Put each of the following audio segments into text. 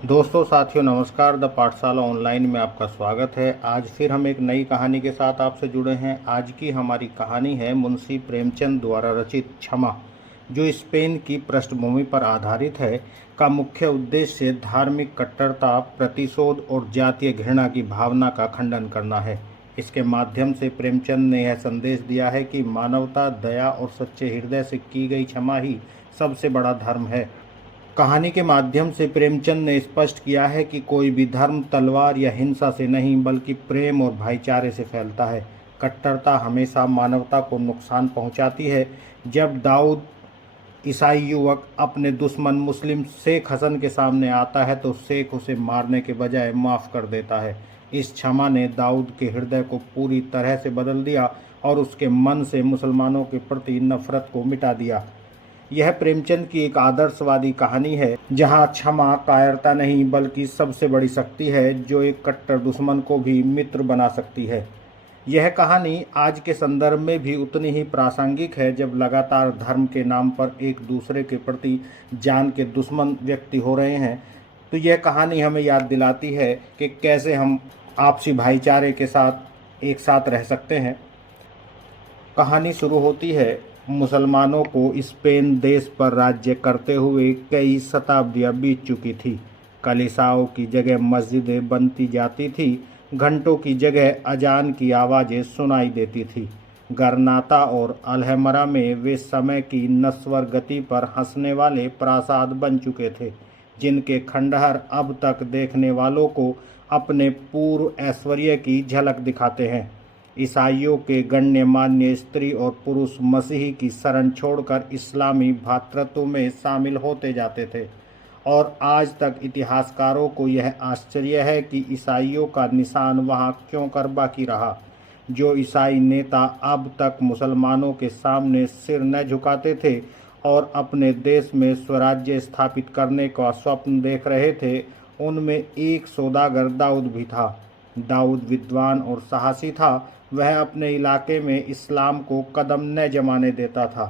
दोस्तों साथियों नमस्कार। द पाठशाला ऑनलाइन में आपका स्वागत है। आज फिर हम एक नई कहानी के साथ आपसे जुड़े हैं। आज की हमारी कहानी है मुंशी प्रेमचंद द्वारा रचित क्षमा, जो स्पेन की पृष्ठभूमि पर आधारित है। का मुख्य उद्देश्य धार्मिक कट्टरता, प्रतिशोध और जातीय घृणा की भावना का खंडन करना है। इसके माध्यम से प्रेमचंद ने यह संदेश दिया है कि मानवता, दया और सच्चे हृदय से की गई क्षमा ही सबसे बड़ा धर्म है। कहानी के माध्यम से प्रेमचंद ने स्पष्ट किया है कि कोई भी धर्म तलवार या हिंसा से नहीं बल्कि प्रेम और भाईचारे से फैलता है। कट्टरता हमेशा मानवता को नुकसान पहुंचाती है। जब दाऊद ईसाई युवक अपने दुश्मन मुस्लिम शेख हसन के सामने आता है तो शेख उसे मारने के बजाय माफ़ कर देता है। इस क्षमा ने दाऊद के हृदय को पूरी तरह से बदल दिया और उसके मन से मुसलमानों के प्रति नफरत को मिटा दिया। यह प्रेमचंद की एक आदर्शवादी कहानी है, जहां क्षमा कायरता नहीं बल्कि सबसे बड़ी शक्ति है, जो एक कट्टर दुश्मन को भी मित्र बना सकती है। यह कहानी आज के संदर्भ में भी उतनी ही प्रासंगिक है, जब लगातार धर्म के नाम पर एक दूसरे के प्रति जान के दुश्मन व्यक्ति हो रहे हैं। तो यह कहानी हमें याद दिलाती है कि कैसे हम आपसी भाईचारे के साथ एक साथ रह सकते हैं। कहानी शुरू होती है। मुसलमानों को स्पेन देश पर राज्य करते हुए कई शताब्दियां बीत चुकी थी। कलीसियाओं की जगह मस्जिदें बनती जाती थी। घंटों की जगह अजान की आवाज़ें सुनाई देती थी। गरनाता और अलहमरा में वे समय की नस्वर गति पर हंसने वाले प्रासाद बन चुके थे, जिनके खंडहर अब तक देखने वालों को अपने पूर्व ऐश्वर्य की झलक दिखाते हैं। ईसाइयों के गण्यमान्य स्त्री और पुरुष मसीही की शरण छोड़कर इस्लामी भ्रातृत्व में शामिल होते जाते थे, और आज तक इतिहासकारों को यह आश्चर्य है कि ईसाइयों का निशान वहां क्यों कर बाकी रहा। जो ईसाई नेता अब तक मुसलमानों के सामने सिर न झुकाते थे और अपने देश में स्वराज्य स्थापित करने का स्वप्न देख रहे थे, उनमें एक सौदागर दाऊद भी था। दाऊद विद्वान और साहसी था। वह अपने इलाके में इस्लाम को कदम न जमाने देता था।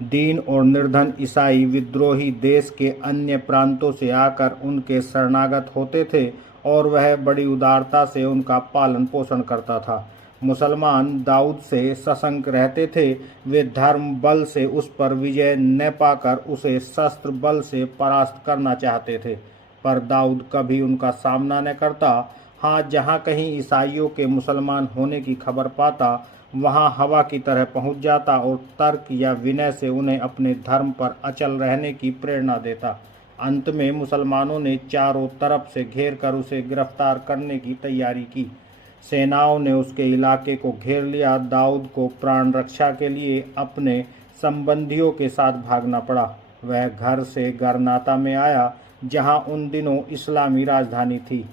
दीन और निर्धन ईसाई विद्रोही देश के अन्य प्रांतों से आकर उनके शरणागत होते थे और वह बड़ी उदारता से उनका पालन पोषण करता था। मुसलमान दाऊद से सशंक रहते थे। वे धर्म बल से उस पर विजय न पाकर उसे शस्त्र बल से परास्त करना चाहते थे, पर दाऊद कभी उनका सामना न करता। हाँ, जहाँ कहीं ईसाइयों के मुसलमान होने की खबर पाता, वहाँ हवा की तरह पहुँच जाता और तर्क या विनय से उन्हें अपने धर्म पर अचल रहने की प्रेरणा देता। अंत में मुसलमानों ने चारों तरफ से घेर कर उसे गिरफ्तार करने की तैयारी की। सेनाओं ने उसके इलाके को घेर लिया। दाऊद को प्राण रक्षा के लिए अपने संबंधियों के साथ भागना पड़ा। वह घर से गरनाता में आया, जहाँ उन दिनों इस्लामी राजधानी थी।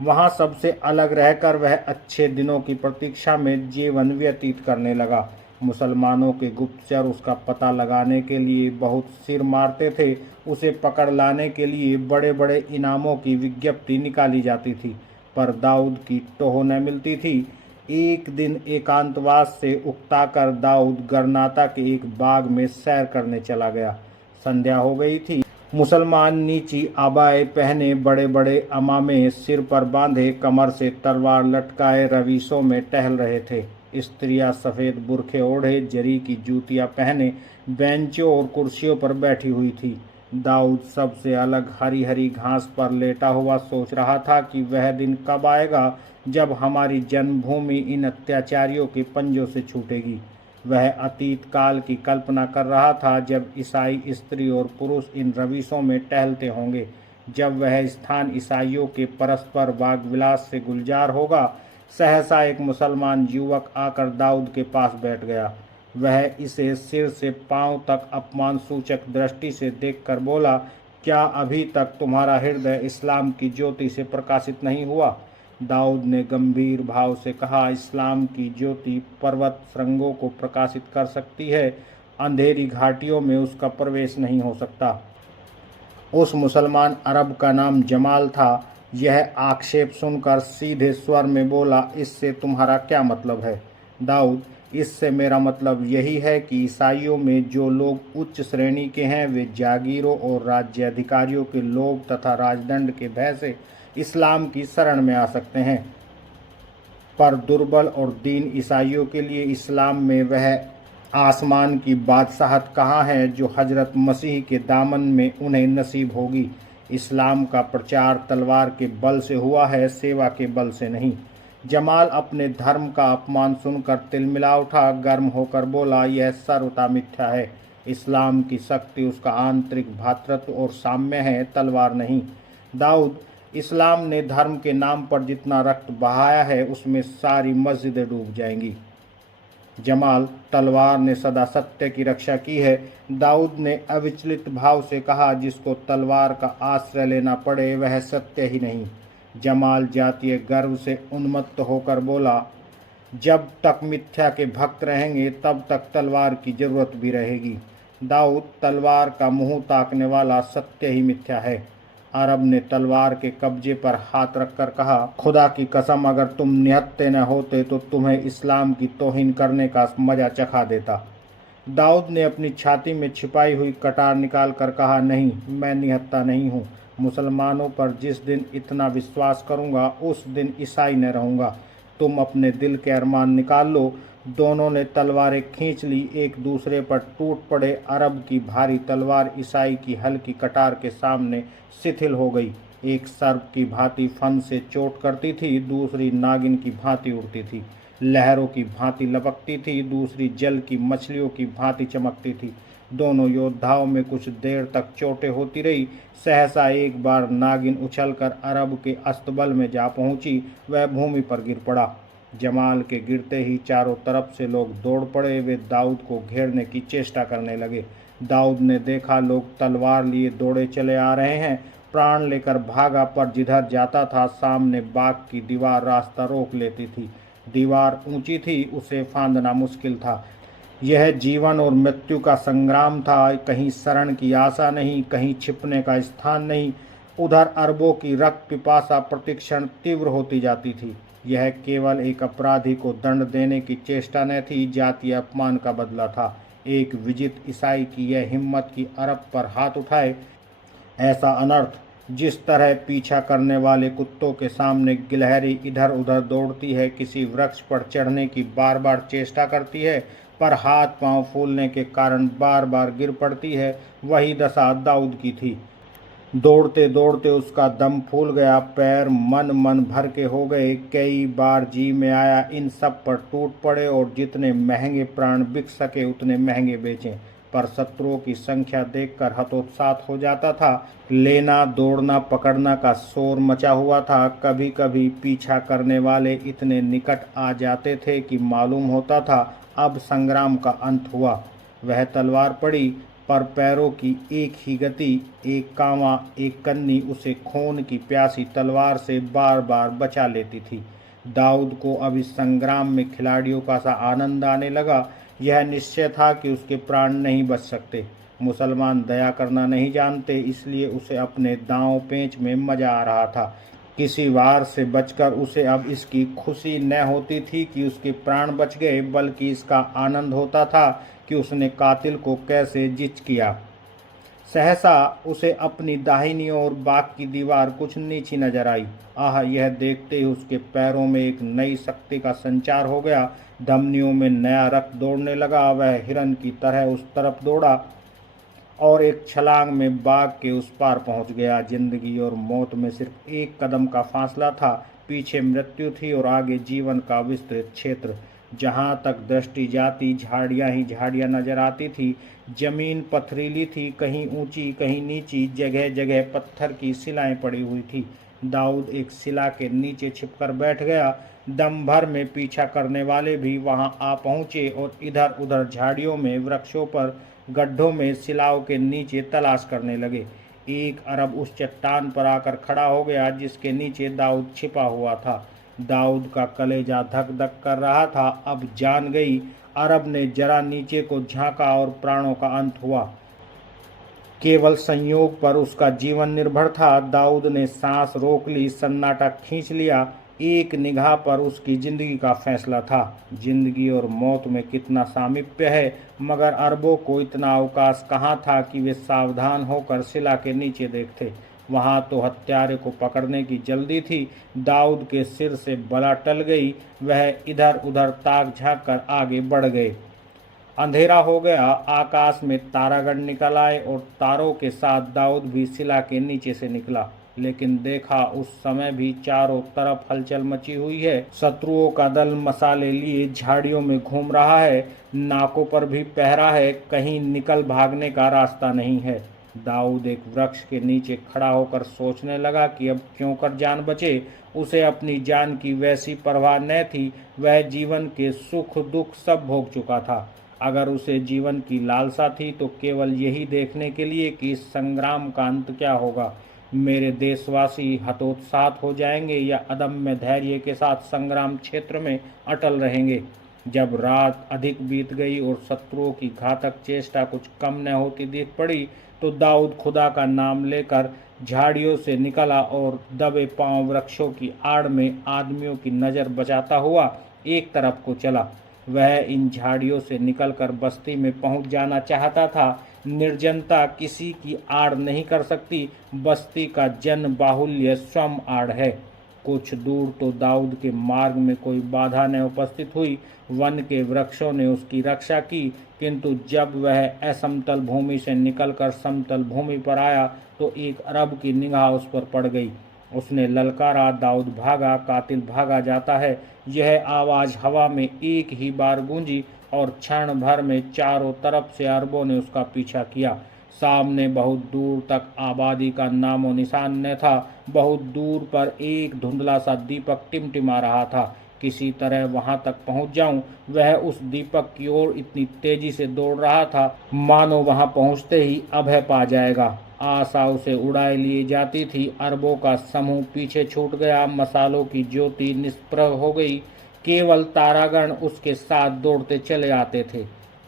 वहां सबसे अलग रहकर वह अच्छे दिनों की प्रतीक्षा में जीवन व्यतीत करने लगा। मुसलमानों के गुप्तचर उसका पता लगाने के लिए बहुत सिर मारते थे। उसे पकड़ लाने के लिए बड़े बड़े इनामों की विज्ञप्ति निकाली जाती थी, पर दाऊद की टोह न मिलती थी। एक दिन एकांतवास से उकताकर दाऊद गरनाता के एक बाग में सैर करने चला गया। संध्या हो गई थी। मुसलमान नीची आबाएं पहने, बड़े बड़े अमामे सिर पर बांधे, कमर से तलवार लटकाए रवीशों में टहल रहे थे। स्त्रियां सफ़ेद बुरखे ओढ़े, जरी की जूतियां पहने बेंचों और कुर्सियों पर बैठी हुई थी। दाऊद सबसे अलग हरी हरी घास पर लेटा हुआ सोच रहा था कि वह दिन कब आएगा जब हमारी जन्मभूमि इन अत्याचारियों के पंजों से छूटेगी। वह अतीत काल की कल्पना कर रहा था, जब ईसाई स्त्री और पुरुष इन रवीशों में टहलते होंगे, जब वह स्थान ईसाइयों के परस्पर वाग विलास से गुलजार होगा। सहसा एक मुसलमान युवक आकर दाऊद के पास बैठ गया। वह इसे सिर से पांव तक अपमान सूचक दृष्टि से देखकर बोला, क्या अभी तक तुम्हारा हृदय इस्लाम की ज्योति से प्रकाशित नहीं हुआ? दाऊद ने गंभीर भाव से कहा, इस्लाम की ज्योति पर्वत श्रृंगों को प्रकाशित कर सकती है, अंधेरी घाटियों में उसका प्रवेश नहीं हो सकता। उस मुसलमान अरब का नाम जमाल था। यह आक्षेप सुनकर सीधे स्वर में बोला, इससे तुम्हारा क्या मतलब है? दाऊद, इससे मेरा मतलब यही है कि ईसाइयों में जो लोग उच्च श्रेणी के हैं वे जागीरों और राज्य अधिकारियों के लोभ तथा राजदंड के भय से इस्लाम की शरण में आ सकते हैं, पर दुर्बल और दीन ईसाइयों के लिए इस्लाम में वह आसमान की बादशाहत कहाँ है जो हजरत मसीह के दामन में उन्हें नसीब होगी। इस्लाम का प्रचार तलवार के बल से हुआ है, सेवा के बल से नहीं। जमाल अपने धर्म का अपमान सुनकर तिलमिला उठा, गर्म होकर बोला, यह सर्वथा मिथ्या है। इस्लाम की शक्ति उसका आंतरिक भ्रातृत्व और साम्य है, तलवार नहीं। दाऊद, इस्लाम ने धर्म के नाम पर जितना रक्त बहाया है उसमें सारी मस्जिदें डूब जाएंगी। जमाल, तलवार ने सदा सत्य की रक्षा की है। दाऊद ने अविचलित भाव से कहा, जिसको तलवार का आश्रय लेना पड़े वह सत्य ही नहीं। जमाल जातीय गर्व से उन्मत्त होकर बोला, जब तक मिथ्या के भक्त रहेंगे तब तक तलवार की जरूरत भी रहेगी। दाऊद, तलवार का मुंह ताकने वाला सत्य ही मिथ्या है। अरब ने तलवार के कब्जे पर हाथ रखकर कहा, खुदा की कसम, अगर तुम निहत्थे न होते तो तुम्हें इस्लाम की तौहीन करने का मजा चखा देता। दाऊद ने अपनी छाती में छिपाई हुई कटार निकाल कर कहा, नहीं, मैं निहत्था नहीं हूँ। मुसलमानों पर जिस दिन इतना विश्वास करूँगा उस दिन ईसाई न रहूँगा। तुम अपने दिल के अरमान निकाल लो। दोनों ने तलवारें खींच ली, एक दूसरे पर टूट पड़े। अरब की भारी तलवार ईसाई की हल्की कटार के सामने शिथिल हो गई। एक सर्प की भांति फन से चोट करती थी, दूसरी नागिन की भांति उड़ती थी, लहरों की भांति लपकती थी, दूसरी जल की मछलियों की भांति चमकती थी। दोनों योद्धाओं में कुछ देर तक चोटें होती रही। सहसा एक बार नागिन उछलकर अरब के अस्तबल में जा पहुंची। वह भूमि पर गिर पड़ा। जमाल के गिरते ही चारों तरफ से लोग दौड़ पड़े। वे दाऊद को घेरने की चेष्टा करने लगे। दाऊद ने देखा लोग तलवार लिए दौड़े चले आ रहे हैं। प्राण लेकर भागा, पर जिधर जाता था सामने बाग की दीवार रास्ता रोक लेती थी। दीवार ऊंची थी, उसे फांदना मुश्किल था। यह जीवन और मृत्यु का संग्राम था। कहीं शरण की आशा नहीं, कहीं छिपने का स्थान नहीं। उधर अरबों की रक्त पिपासा प्रतिक्षण तीव्र होती जाती थी। यह केवल एक अपराधी को दंड देने की चेष्टा न थी, जातीय अपमान का बदला था। एक विजित ईसाई की यह हिम्मत कि अरब पर हाथ उठाए। ऐसा अनर्थ, जिस तरह पीछा करने वाले कुत्तों के सामने गिलहरी इधर उधर दौड़ती है, किसी वृक्ष पर चढ़ने की बार बार चेष्टा करती है, पर हाथ पांव फूलने के कारण बार बार गिर पड़ती है, वही दशा दाऊद की थी। दौड़ते दौड़ते उसका दम फूल गया, पैर मन भर के हो गए। कई बार जी में आया इन सब पर टूट पड़े और जितने महंगे प्राण बिक सके उतने महंगे बेचें, पर शत्रुओं की संख्या देखकर हतोत्साहित हो जाता था। लेना, दौड़ना, पकड़ना का शोर मचा हुआ था। कभी कभी पीछा करने वाले इतने निकट आ जाते थे कि मालूम होता था अब संग्राम का अंत हुआ। वह तलवार पड़ी, पर पैरों की एक ही गति, एक कांवा, एक कन्नी उसे खून की प्यासी तलवार से बार बार बचा लेती थी। दाऊद को अब इस संग्राम में खिलाड़ियों का सा आनंद आने लगा। यह निश्चय था कि उसके प्राण नहीं बच सकते। मुसलमान दया करना नहीं जानते, इसलिए उसे अपने दांव पेंच में मजा आ रहा था। किसी वार से बचकर उसे अब इसकी खुशी न होती थी कि उसके प्राण बच गए, बल्कि इसका आनंद होता था कि उसने कातिल को कैसे जिच किया। सहसा उसे अपनी दाहिनी ओर बाग की दीवार कुछ नीची नजर आई। आह, यह देखते ही उसके पैरों में एक नई शक्ति का संचार हो गया। धमनियों में नया रक्त दौड़ने लगा। वह हिरन की तरह उस तरफ दौड़ा और एक छलांग में बाग के उस पार पहुंच गया। जिंदगी और मौत में सिर्फ एक कदम का फासला था। पीछे मृत्यु थी और आगे जीवन का विस्तृत क्षेत्र। जहाँ तक दृष्टि जाती झाड़ियाँ ही झाड़ियाँ नजर आती थी। जमीन पथरीली थी, कहीं ऊंची कहीं नीची, जगह जगह पत्थर की शिलाएं पड़ी हुई थी। दाऊद एक शिला के नीचे छिपकर बैठ गया। दम भर में पीछा करने वाले भी वहां आ पहुंचे और इधर उधर झाड़ियों में, वृक्षों पर, गड्ढों में, शिलाओं के नीचे तलाश करने लगे। एक अरब उस चट्टान पर आकर खड़ा हो गया जिसके नीचे दाऊद छिपा हुआ था। दाऊद का कलेजा धक धक कर रहा था। अब जान गई। अरब ने जरा नीचे को झांका और प्राणों का अंत हुआ। केवल संयोग पर उसका जीवन निर्भर था। दाऊद ने सांस रोक ली, सन्नाटा खींच लिया। एक निगाह पर उसकी जिंदगी का फैसला था। जिंदगी और मौत में कितना सामीप्य है, मगर अरबों को इतना अवकाश कहाँ था कि वे सावधान होकर शिला के नीचे देखते। वहाँ तो हत्यारे को पकड़ने की जल्दी थी। दाऊद के सिर से बला टल गई। वह इधर उधर ताक झाँक कर आगे बढ़ गए। अंधेरा हो गया। आकाश में तारागण निकल आए और तारों के साथ दाऊद भी शिला के नीचे से निकला। लेकिन देखा उस समय भी चारों तरफ हलचल मची हुई है। शत्रुओं का दल मसाले लिए झाड़ियों में घूम रहा है। नाकों पर भी पहरा है, कहीं निकल भागने का रास्ता नहीं है। दाऊद एक वृक्ष के नीचे खड़ा होकर सोचने लगा कि अब क्यों कर जान बचे। उसे अपनी जान की वैसी परवाह न थी। वह जीवन के सुख दुख सब भोग चुका था। अगर उसे जीवन की लालसा थी तो केवल यही देखने के लिए कि इस संग्राम का अंत क्या होगा। मेरे देशवासी हतोत्साहित हो जाएंगे या अदम्य धैर्य के साथ संग्राम क्षेत्र में अटल रहेंगे। जब रात अधिक बीत गई और शत्रुओं की घातक चेष्टा कुछ कम न होती दिख पड़ी तो दाऊद खुदा का नाम लेकर झाड़ियों से निकला और दबे पांव वृक्षों की आड़ में आदमियों की नज़र बचाता हुआ एक तरफ को चला। वह इन झाड़ियों से निकलकर बस्ती में पहुंच जाना चाहता था। निर्जनता किसी की आड़ नहीं कर सकती। बस्ती का जन बाहुल्य स्वयं आड़ है। कुछ दूर तो दाऊद के मार्ग में कोई बाधा न उपस्थित हुई। वन के वृक्षों ने उसकी रक्षा की, किंतु जब वह असमतल भूमि से निकलकर समतल भूमि पर आया तो एक अरब की निगाह उस पर पड़ गई। उसने ललकारा, दाऊद भागा, कातिल भागा जाता है। यह आवाज़ हवा में एक ही बार गूंजी और क्षण भर में चारों तरफ से अरबों ने उसका पीछा किया। सामने बहुत दूर तक आबादी का नामो निशान न था। बहुत दूर पर एक धुंधला सा दीपक टिमटिमा रहा था। किसी तरह वहां तक पहुंच जाऊं। वह उस दीपक की ओर इतनी तेजी से दौड़ रहा था मानो वहां पहुंचते ही अभय पा जाएगा। आशा उसे उड़ाए लिए जाती थी। अरबों का समूह पीछे छूट गया। मसालों की ज्योति निष्प्रभ हो गई। केवल तारागण उसके साथ दौड़ते चले आते थे।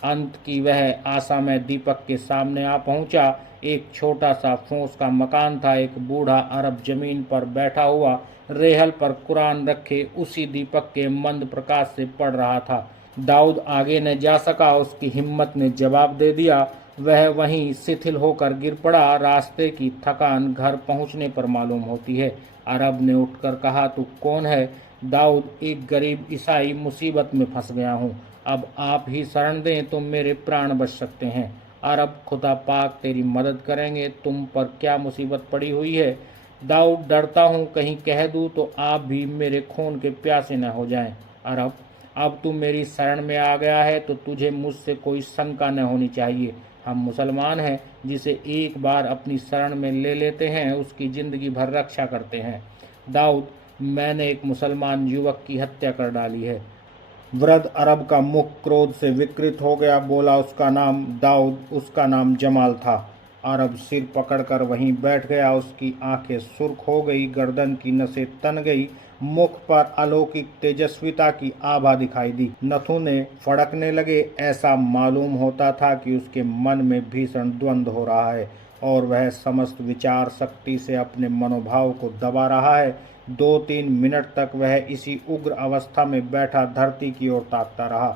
अंत की वह आशा में दीपक के सामने आ पहुंचा। एक छोटा सा फूस का मकान था। एक बूढ़ा अरब जमीन पर बैठा हुआ रेहल पर कुरान रखे उसी दीपक के मंद प्रकाश से पढ़ रहा था। दाऊद आगे न जा सका। उसकी हिम्मत ने जवाब दे दिया। वह वहीं शिथिल होकर गिर पड़ा। रास्ते की थकान घर पहुंचने पर मालूम होती है। अरब ने उठकर कहा, तू कौन है? दाऊद, एक गरीब ईसाई, मुसीबत में फंस गया हूँ। अब आप ही शरण दें तो मेरे प्राण बच सकते हैं। अरब, खुदा पाक तेरी मदद करेंगे। तुम पर क्या मुसीबत पड़ी हुई है? दाऊद, डरता हूँ कहीं कह दूँ तो आप भी मेरे खून के प्यासे न हो जाएं। अरब, अब तू मेरी शरण में आ गया है तो तुझे मुझसे कोई शंका न होनी चाहिए। हम मुसलमान हैं। जिसे एक बार अपनी शरण में ले लेते हैं उसकी जिंदगी भर रक्षा करते हैं। दाऊद, मैंने एक मुसलमान युवक की हत्या कर डाली है। वृद्ध अरब का मुख क्रोध से विकृत हो गया। बोला, उसका नाम दाऊद, उसका नाम जमाल था। अरब सिर पकड़कर वहीं बैठ गया। उसकी आंखें सुर्ख हो गई, गर्दन की नसें तन गई, मुख पर अलौकिक तेजस्विता की आभा दिखाई दी। नथुने फड़कने लगे। ऐसा मालूम होता था कि उसके मन में भीषण द्वंद्व हो रहा है और वह समस्त विचार शक्ति से अपने मनोभाव को दबा रहा है। 2-3 मिनट तक वह इसी उग्र अवस्था में बैठा धरती की ओर ताकता रहा।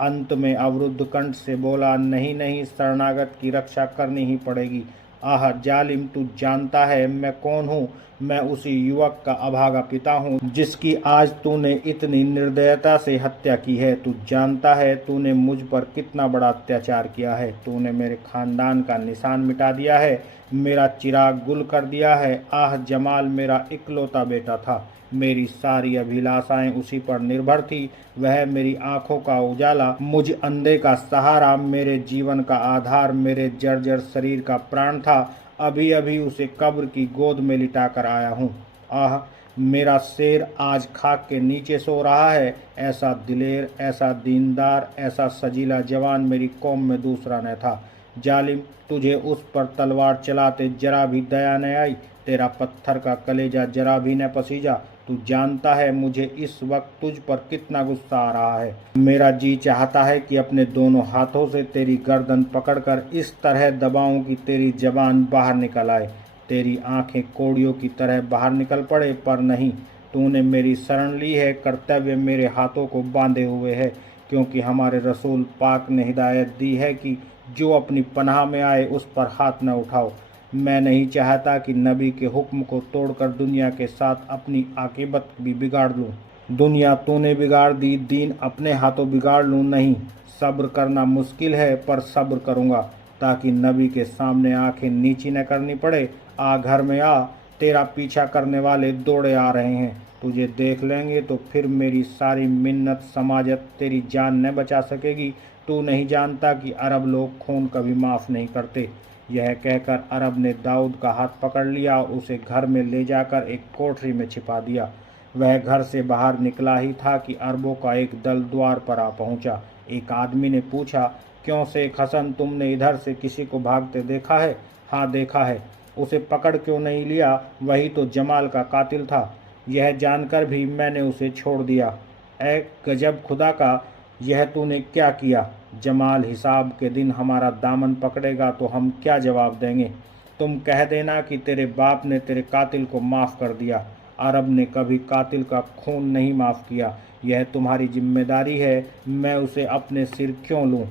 अंत में अवरुद्ध कंठ से बोला, नहीं नहीं, शरणागत की रक्षा करनी ही पड़ेगी। आह जालिम, तू जानता है मैं कौन हूँ? मैं उसी युवक का अभागा पिता हूँ जिसकी आज तूने इतनी निर्दयता से हत्या की है। तू जानता है तूने मुझ पर कितना बड़ा अत्याचार किया है। तूने मेरे खानदान का निशान मिटा दिया है, मेरा चिराग गुल कर दिया है। आह जमाल मेरा इकलौता बेटा था। मेरी सारी अभिलाषाएं उसी पर निर्भर थी। वह मेरी आंखों का उजाला, मुझ अंधे का सहारा, मेरे जीवन का आधार, मेरे जर्जर शरीर का प्राण था। अभी अभी उसे कब्र की गोद में लिटा कर आया हूँ। आह, मेरा शेर आज खाक के नीचे सो रहा है। ऐसा दिलेर, ऐसा दीनदार, ऐसा सजीला जवान मेरी कौम में दूसरा न था। जालिम, तुझे उस पर तलवार चलाते जरा भी दया न आई। तेरा पत्थर का कलेजा जरा भी न पसीजा। तू जानता है मुझे इस वक्त तुझ पर कितना गुस्सा आ रहा है। मेरा जी चाहता है कि अपने दोनों हाथों से तेरी गर्दन पकड़कर इस तरह दबाऊं कि तेरी जबान बाहर निकल आए, तेरी आंखें कोड़ियों की तरह बाहर निकल पड़े। पर नहीं, तूने मेरी शरण ली है, कर्तव्य मेरे हाथों को बांधे हुए है, क्योंकि हमारे रसूल पाक ने हिदायत दी है कि जो अपनी पनाह में आए उस पर हाथ न उठाओ। मैं नहीं चाहता कि नबी के हुक्म को तोड़कर दुनिया के साथ अपनी आकीबत भी बिगाड़ लूँ। दुनिया तूने बिगाड़ दी, दीन अपने हाथों बिगाड़ लूँ नहीं। सब्र करना मुश्किल है पर सब्र करूँगा, ताकि नबी के सामने आंखें नीची न करनी पड़े। आ घर में आ, तेरा पीछा करने वाले दौड़े आ रहे हैं। तुझे देख लेंगे तो फिर मेरी सारी मिन्नत समाजत तेरी जान न बचा सकेगी। तू नहीं जानता कि अरब लोग खून कभी माफ़ नहीं करते। यह कहकर अरब ने दाऊद का हाथ पकड़ लिया और उसे घर में ले जाकर एक कोठरी में छिपा दिया। वह घर से बाहर निकला ही था कि अरबों का एक दल द्वार पर आ पहुंचा। एक आदमी ने पूछा, क्यों शेख हसन, तुमने इधर से किसी को भागते देखा है? हाँ देखा है। उसे पकड़ क्यों नहीं लिया? वही तो जमाल का कातिल था। यह जानकर भी मैंने उसे छोड़ दिया। ऐ गजब खुदा का, यह तूने क्या किया? जमाल हिसाब के दिन हमारा दामन पकड़ेगा तो हम क्या जवाब देंगे? तुम कह देना कि तेरे बाप ने तेरे कातिल को माफ़ कर दिया। अरब ने कभी कातिल का खून नहीं माफ़ किया। यह तुम्हारी जिम्मेदारी है, मैं उसे अपने सिर क्यों लूँ?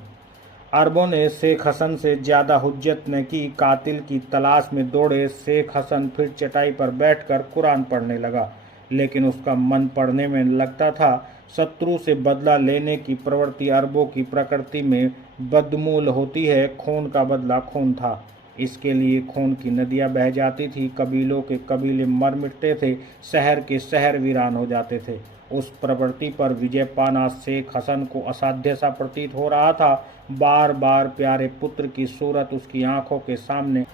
अरबों ने शेख हसन से ज़्यादा हुज्जत न की। कातिल की तलाश में दौड़े शेख हसन फिर चटाई पर बैठकर कुरान पढ़ने लगा, लेकिन उसका मन पढ़ने में लगता था। शत्रु से बदला लेने की प्रवृत्ति अरबों की प्रकृति में बदमूल होती है। खून का बदला खून था, इसके लिए खून की नदियाँ बह जाती थी, कबीलों के कबीले मर मिटते थे, शहर के शहर वीरान हो जाते थे। उस प्रवृत्ति पर विजय पाना शेख हसन को असाध्य सा प्रतीत हो रहा था। बार बार प्यारे पुत्र की सूरत उसकी आंखों के सामने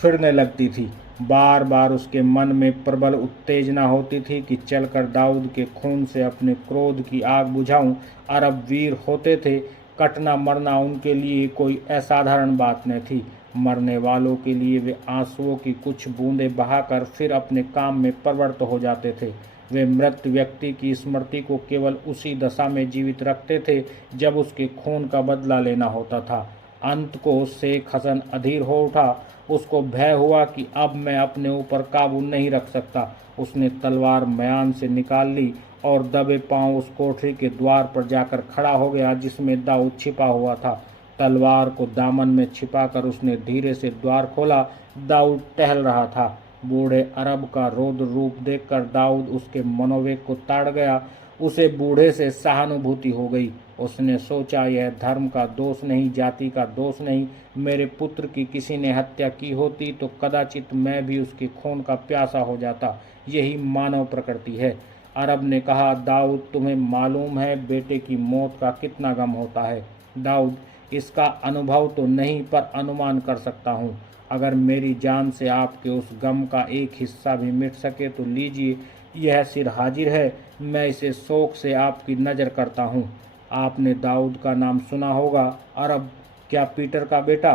फिरने लगती थी। बार बार उसके मन में प्रबल उत्तेजना होती थी कि चलकर दाऊद के खून से अपने क्रोध की आग बुझाऊं। अरब वीर होते थे, कटना मरना उनके लिए कोई असाधारण बात न थी। मरने वालों के लिए वे आंसुओं की कुछ बूंदें बहाकर फिर अपने काम में प्रवृत्त हो जाते थे। वे मृत व्यक्ति की स्मृति को केवल उसी दशा में जीवित रखते थे जब उसके खून का बदला लेना होता था। अंत को शेख हसन अधीर हो उठा। उसको भय हुआ कि अब मैं अपने ऊपर काबू नहीं रख सकता। उसने तलवार म्यान से निकाल ली और दबे पांव उस कोठरी के द्वार पर जाकर खड़ा हो गया जिसमें दाऊद छिपा हुआ था। तलवार को दामन में छिपाकर उसने धीरे से द्वार खोला। दाऊद टहल रहा था। बूढ़े अरब का रौद्र रूप देखकर दाऊद उसके मनोवेग को ताड़ गया। उसे बूढ़े से सहानुभूति हो गई। उसने सोचा, यह धर्म का दोष नहीं, जाति का दोष नहीं। मेरे पुत्र की किसी ने हत्या की होती तो कदाचित मैं भी उसके खून का प्यासा हो जाता। यही मानव प्रकृति है। अरब ने कहा, दाऊद, तुम्हें मालूम है बेटे की मौत का कितना गम होता है? दाऊद, इसका अनुभव तो नहीं पर अनुमान कर सकता हूँ। अगर मेरी जान से आपके उस गम का एक हिस्सा भी मिट सके तो लीजिए, यह सिर हाजिर है। मैं इसे शौक से आपकी नज़र करता हूँ। आपने दाऊद का नाम सुना होगा। अरब, क्या पीटर का बेटा?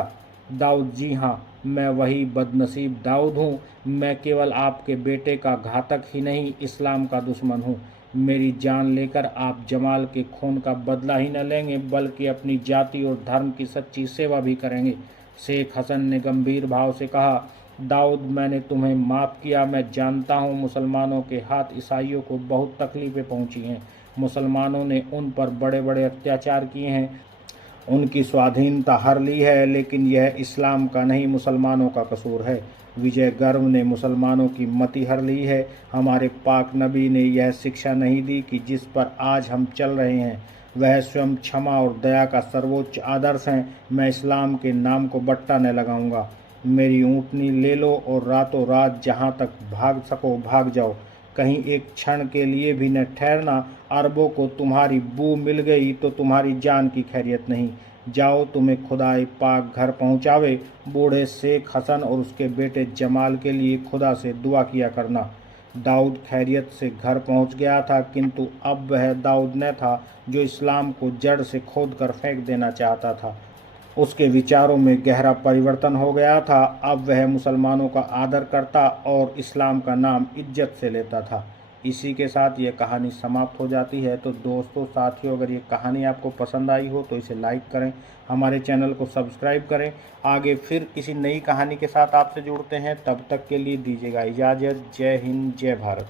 दाऊद, जी हाँ, मैं वही बदनसीब दाऊद हूँ। मैं केवल आपके बेटे का घातक ही नहीं, इस्लाम का दुश्मन हूँ। मेरी जान लेकर आप जमाल के खून का बदला ही न लेंगे बल्कि अपनी जाति और धर्म की सच्ची सेवा भी करेंगे। शेख हसन ने गंभीर भाव से कहा, दाऊद, मैंने तुम्हें माफ़ किया। मैं जानता हूँ मुसलमानों के हाथ ईसाइयों को बहुत तकलीफ़ें पहुँची हैं। मुसलमानों ने उन पर बड़े बड़े अत्याचार किए हैं, उनकी स्वाधीनता हर ली है, लेकिन यह इस्लाम का नहीं, मुसलमानों का कसूर है। विजय गर्व ने मुसलमानों की मति हर ली है। हमारे पाक नबी ने यह शिक्षा नहीं दी कि जिस पर आज हम चल रहे हैं वह स्वयं क्षमा और दया का सर्वोच्च आदर्श है। मैं इस्लाम के नाम को बट्टा न लगाऊंगा। मेरी ऊँटनी ले लो और रातों रात जहाँ तक भाग सको भाग जाओ। कहीं एक क्षण के लिए भी न ठहरना। अरबों को तुम्हारी बू मिल गई तो तुम्हारी जान की खैरियत नहीं। जाओ, तुम्हें खुदाए पाक घर पहुँचावे। बूढ़े शेख हसन और उसके बेटे जमाल के लिए खुदा से दुआ किया करना। दाऊद खैरियत से घर पहुंच गया था, किंतु अब वह दाऊद न था जो इस्लाम को जड़ से खोद कर फेंक देना चाहता था। उसके विचारों में गहरा परिवर्तन हो गया था। अब वह मुसलमानों का आदर करता और इस्लाम का नाम इज्जत से लेता था। इसी के साथ ये कहानी समाप्त हो जाती है। तो दोस्तों, साथियों, अगर ये कहानी आपको पसंद आई हो तो इसे लाइक करें, हमारे चैनल को सब्सक्राइब करें। आगे फिर किसी नई कहानी के साथ आपसे जुड़ते हैं, तब तक के लिए दीजिएगा इजाज़त। जय हिंद, जय भारत।